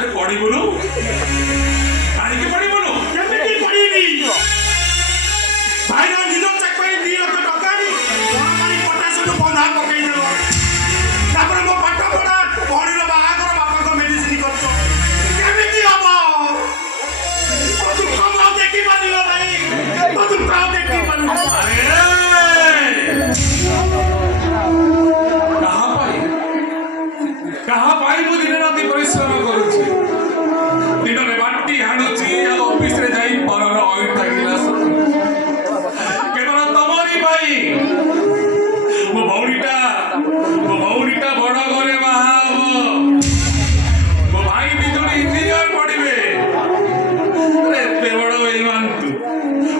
पड़ी बोलो काहे पड़ी बोलो केमिति पड़ीनी भाईना निजम चेक पाई 2 लाख टका नी कोणापानी पटास को बंधा पकई देलो तापर मो पाठ पढा भणीर बाहागर बापा को मेडिसिन करछो केमिति हबो तू कम देखि पानिलो भाई तू प्राउ देखि पानिलो कहा पाई मु दिन राति परिश्रम करूची दिन रे बाटी हाणुची ऑफिस रे जाई परर ऑइटा गिलास केवल तमरी भाई मो भौरीटा बड़ घरे बाहा हबो मो भाई बिजुली इंजीनियर पढ़िबे अरे एते बड़ बेईमान तू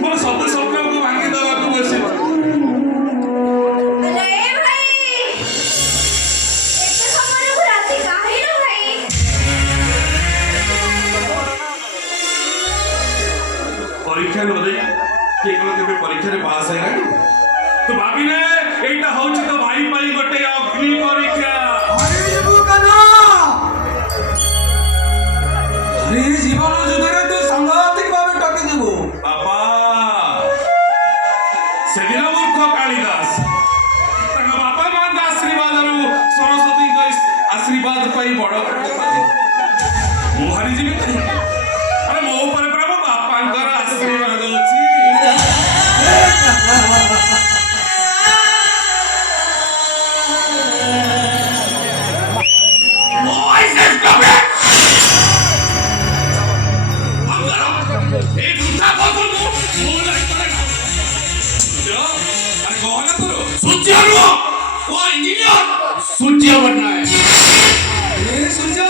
मोर सब स्वप्न को भांगी दवा को बसी परीक्षा न दे के कोन के परीक्षा रे पास है तो भाभी ने एटा होछ तो भाई पाई गोटे अग्नि परीक्षा अरे जबु कना अरे जीवन जुदरे तो संघातिक भाबे टके देबो बाबा सेदिन मूर्ख कालिदास तक बापा मान का आशीर्वाद रु सरस्वती का आशीर्वाद पाई बड़ मोहरी जीवित अरे मो ऊपर प्रभु बापा का आशीर्वाद अछि सूर्य बनना है ए सूर्य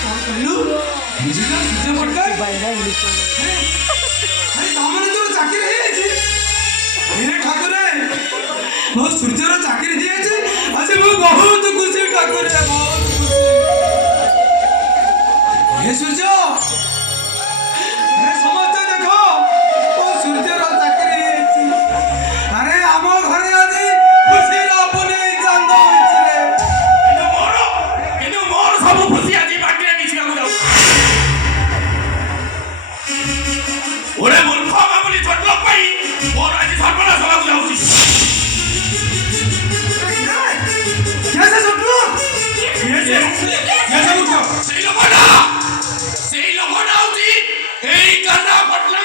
कौन कहलु मुझे ना सूर्य पटका अरे तामने तो चाकरी है जी मेरे ठाकुरे मो सूर्य रो चाकरी दिए छी आज मो बहुत खुशी ठाकुरे बहुत खुशी ए सूर्य अरे समझते देखो ओ सूर्य रो चाकरी है छी अरे हमो घरे आजी खुशी रो पुने चांद होइछले एनो मोर सब खुशी आजी बाटे मिछिका को जाऊ ओरे मूर्ख बाबुली छोटलो पाई मोर आजी सर्वनाश होगा जाउची कैसे सुटलू ये सब सेई लोगना होची एई काना पटला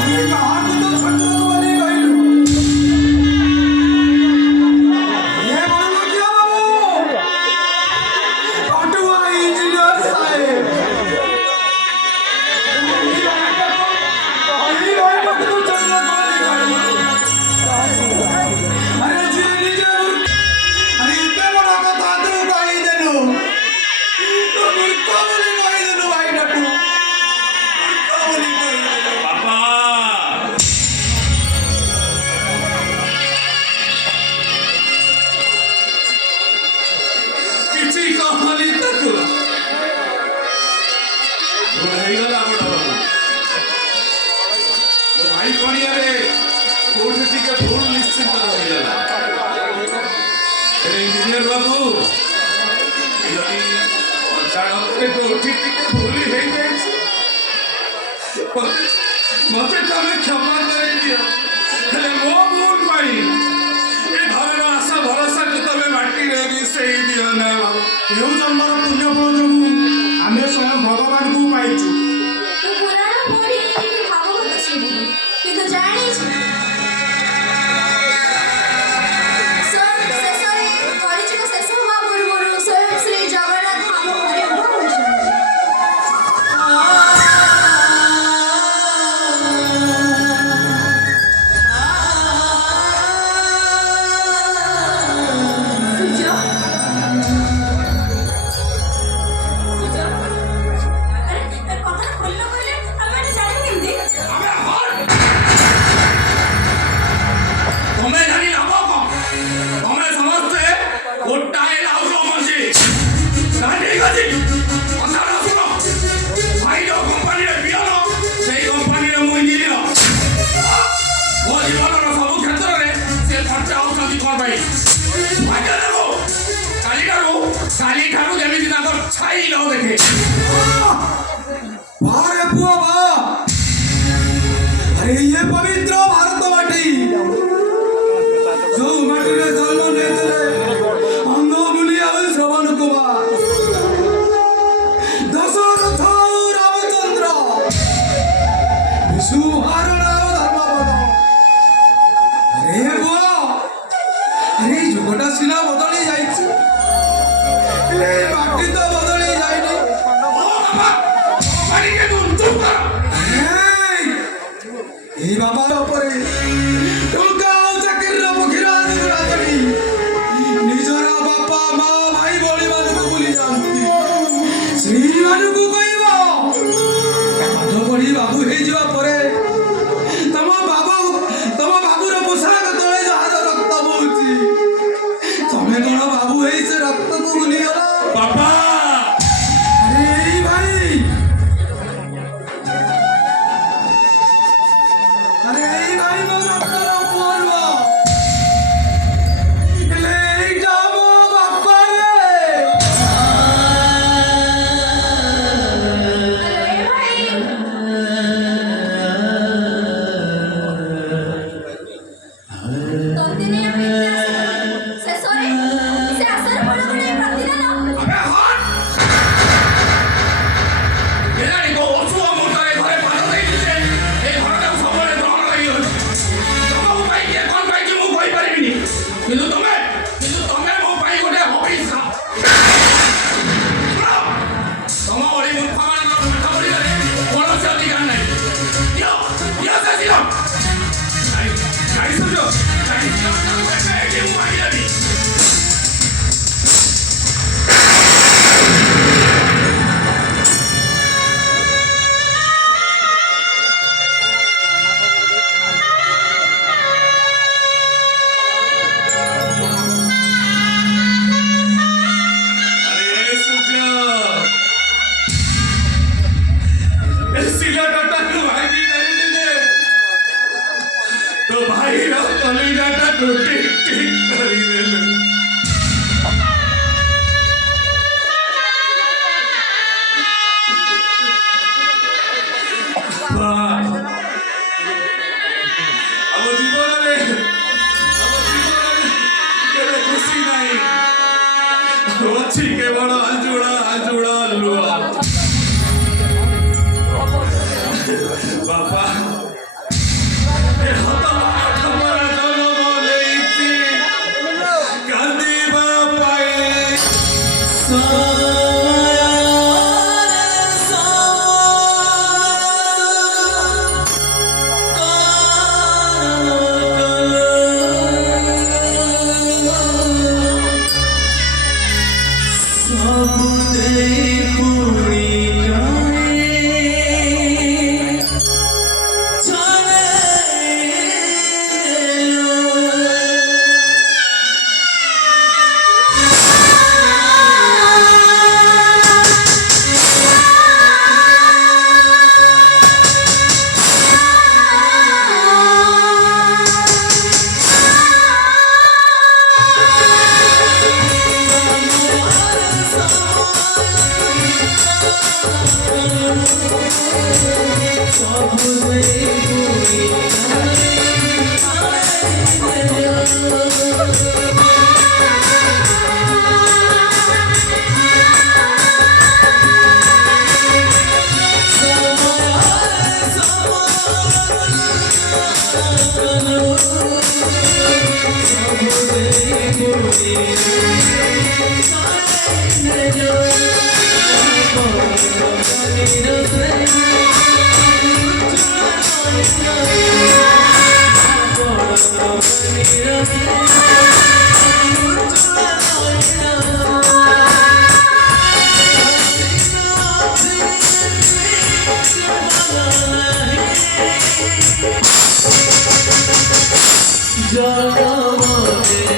अरे कहां को तो छोटू वाली कहलू ये बोलो क्या बाबू ऑटो इंजीनियर साहब यही भाई मत तो छोटू वाली कहलू अरे जी नीचे अरे इतना बड़ा कथा तू कहि देलू तो मूर्ख बोली कहि देलू भाई डटू मूर्ख बोली कहि देलू बाबा किछि कहली तक रही गला बड़ बाबू तो भाई कणिया रे कोठे टिके भूल निश्चित रही गला इंजीनियर बाबू अचानक तो उठी टिके भूली हे जाई मते तमे क्षमा कर दियो हेले मो भूल पाई ए घर आशा भरोसा को तमे माटी रे मिसई दियो ना यो जन्मर पुण्य फल जोगु आमे स्वयं भगवान को पाइछु तू पुराण पढ़ी कि भागवत सुनी কিন্তু জানিস ଶେଷରେ କଳିଯୁଗ ଶେଷ ହେବା ପୂର୍ବରୁ ସ୍ୱୟଂ ଶ୍ରୀ ଜଗନ୍ନାଥ ଆମ ଘରେ ଉଭା ହୋଇଛନ୍ତି। ସୂର୍ଯ୍ୟ पुआ बा अरे ये पवित्र भारत माटी जो माटी रे जन्म लेते अंग मुली आवे श्रवण कुबा दशरथ रामचंद्र सुहारण धर्मपद अरे बुआ अरे जुगटा सिला बदली जाइछि ए माटी तो बदली जाइनी এই বাবার উপরে টঙ্কা চাকরির মুখিরা রাজনী নিজর বাপা মা ভাই বলি মানুষ ভুলি যাନ୍ତି শ্রীମାନଙ୍କୁ କହିବ ପାଠ ପଢି ବାବୁ ହେଇଯିବା ପରେ ତମ ବାବୁର ପୋଷାକ ତଳେ ଯାହାର ରକ୍ତ ବହୁଛି ତମେ କଣ ବାବୁ ହେଇ ସେ ରକ୍ତକୁ ଭୁଲିଗଲ ବାପା ଆରେ ଏଇ ଭାଇ अरे এই ভাই মো রক্তর পূর্ব এলে এইটা মো বাপা রে ଆଲୋ ଏ ଭାଇ ତୋତେ ନେଇ ଆମେ ଶେଷରେ ସେ ଆଶର ପଡ଼ ଗୋଟେ ପ୍ରତିଦିନ আবে হট এলানি কো অসুখ মুহূর্তে ঘরে পাঠ দেই দিছে এই ঘরটা সবরে গ্রহণ লাগি হচ্ছে তোমা উপায় কি কোন পাই কি মু কই পারিবিনি কিন্তু তুমি মো পাই গোটে হবিস তোমা ওই মূর্খ ମାନଙ୍କର ପାଠ ପଢିବାରେ କୌଣସି ଅଧିକାର ନାହିଁ ଦିଅ ସେ ଦିଅ ନାଇଁ ସୁଯୋଗ ନାଇଁ ଏଠି ମୁଁ ଆଇଲାନି अरे सुजो सिला डाटा को भाई नहीं दे तो भाई रो कली डाटा को टिक टिक करी दे अब जीवन केवे खुशी नहीं ଅଛି କେବଳ ଆଜୁଡ଼ା ଲୁହ ବାପା ଏ ହତଭାଗ ମରା ଜନମ ନେଇଛି କାନ୍ଦିବା ପାଇଁ जगमगे